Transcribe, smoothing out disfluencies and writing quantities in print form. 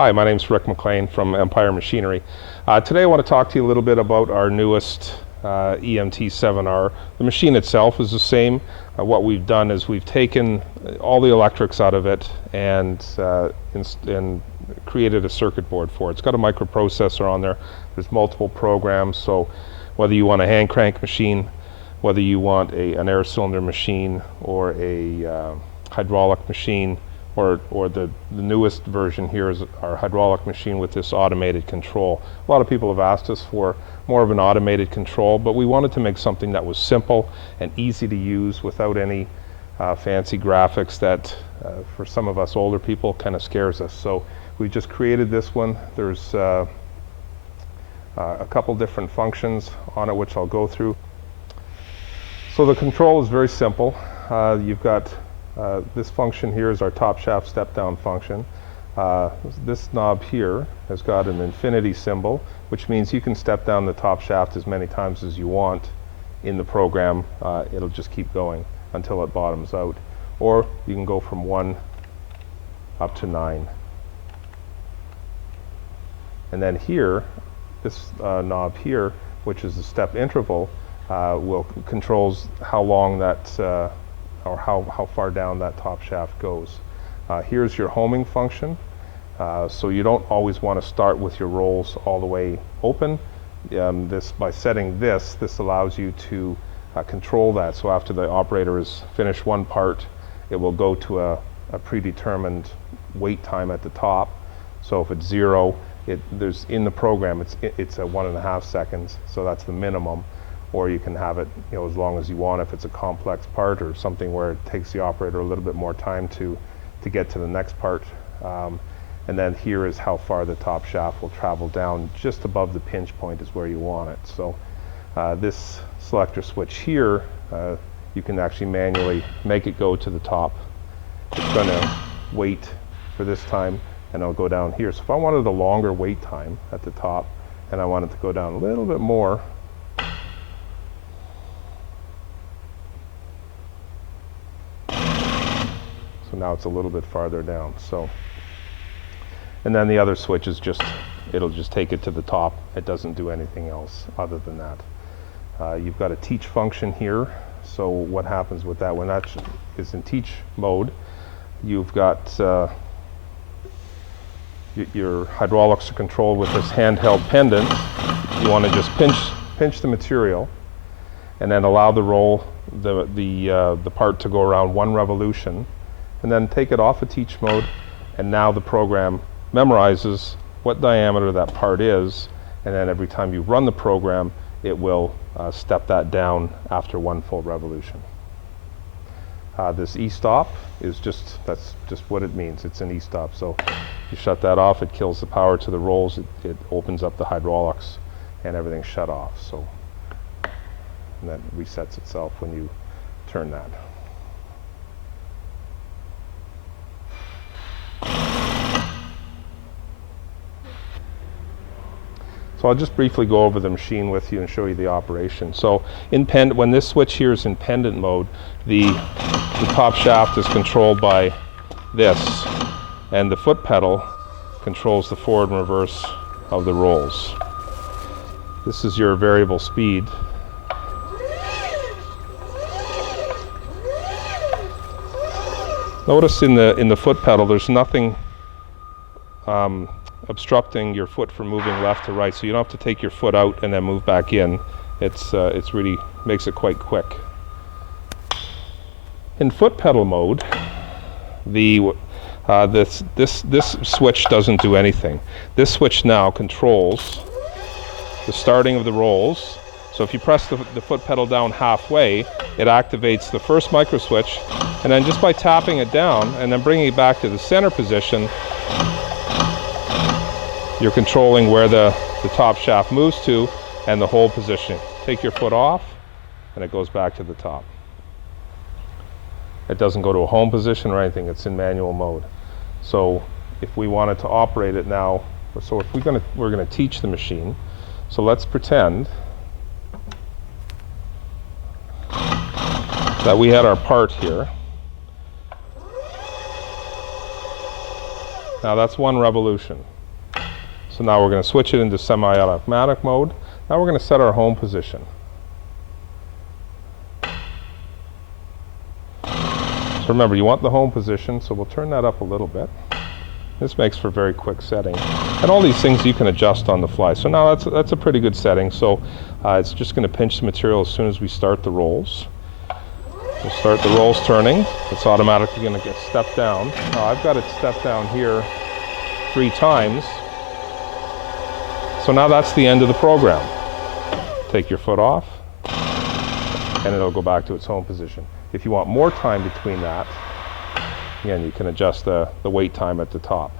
Hi, my name is Rick McLean from Empire Machinery. Today I want to talk to you a little bit about our newest EMT-7R. The machine itself is the same. What we've done is we've taken all the electrics out of it and created a circuit board for it. It's got a microprocessor on there. There's multiple programs, so whether you want a hand crank machine, whether you want an air cylinder machine or a hydraulic machine, or the newest version here is our hydraulic machine with this automated control. A lot of people have asked us for more of an automated control, but we wanted to make something that was simple and easy to use without any fancy graphics that for some of us older people kind of scares us. So we just created this one. There's a couple different functions on it which I'll go through. So the control is very simple. You've got this function here is our top shaft step down function. This knob here has got an infinity symbol, which means you can step down the top shaft as many times as you want in the program. It'll just keep going until it bottoms out. Or you can go from 1 up to 9. And then here, this knob here, which is the step interval, controls how long that or how far down that top shaft goes. Here's your homing function. So you don't always want to start with your rolls all the way open. By setting this allows you to control that. So after the operator has finished one part, it will go to a predetermined wait time at the top. So if it's 0, there's in the program it's a 1.5 seconds. So that's the minimum. Or you can have it, as long as you want if it's a complex part or something where it takes the operator a little bit more time to get to the next part. And then here is how far the top shaft will travel down. Just above the pinch point is where you want it. So this selector switch here, you can actually manually make it go to the top. It's going to wait for this time and it'll go down here. So if I wanted a longer wait time at the top and I wanted to go down a little bit more, so now it's a little bit farther down. So, and then the other switch is it'll just take it to the top. It doesn't do anything else other than that. You've got a teach function here. So what happens with that, when that is in teach mode, you've got your hydraulics are controlled with this handheld pendant. You want to just pinch the material and then allow the part to go around 1 revolution, and then take it off of teach mode, and now the program memorizes what diameter that part is, and then every time you run the program it will step that down after 1 full revolution. This e-stop is that's just what it means. It's an e-stop. So you shut that off, it kills the power to the rolls, it opens up the hydraulics and everything's shut off. So, and then it resets itself when you turn that. So I'll just briefly go over the machine with you and show you the operation. So when this switch here is in pendant mode, the top shaft is controlled by this, and the foot pedal controls the forward and reverse of the rolls. This is your variable speed. Notice in the foot pedal there's nothing obstructing your foot from moving left to right, so you don't have to take your foot out and then move back in. It's really makes it quite quick. In foot pedal mode, this switch doesn't do anything. This switch now controls the starting of the rolls. So if you press the foot pedal down halfway, it activates the first micro switch, and then just by tapping it down and then bringing it back to the center position, you're controlling where the top shaft moves to and the hold position. Take your foot off and it goes back to the top. It doesn't go to a home position or anything, it's in manual mode. So if we wanted to operate it now, so if we're gonna teach the machine, so let's pretend that we had our part here. Now that's one revolution. So now we're going to switch it into semi-automatic mode. Now we're going to set our home position. So remember, you want the home position, so we'll turn that up a little bit. This makes for very quick setting. And all these things you can adjust on the fly. So now that's a pretty good setting. So it's just going to pinch the material as soon as we start the rolls. We'll start the rolls turning. It's automatically going to get stepped down. Now I've got it stepped down here 3 times. So now that's the end of the program. Take your foot off, and it'll go back to its home position. If you want more time between that, again, you can adjust the wait time at the top.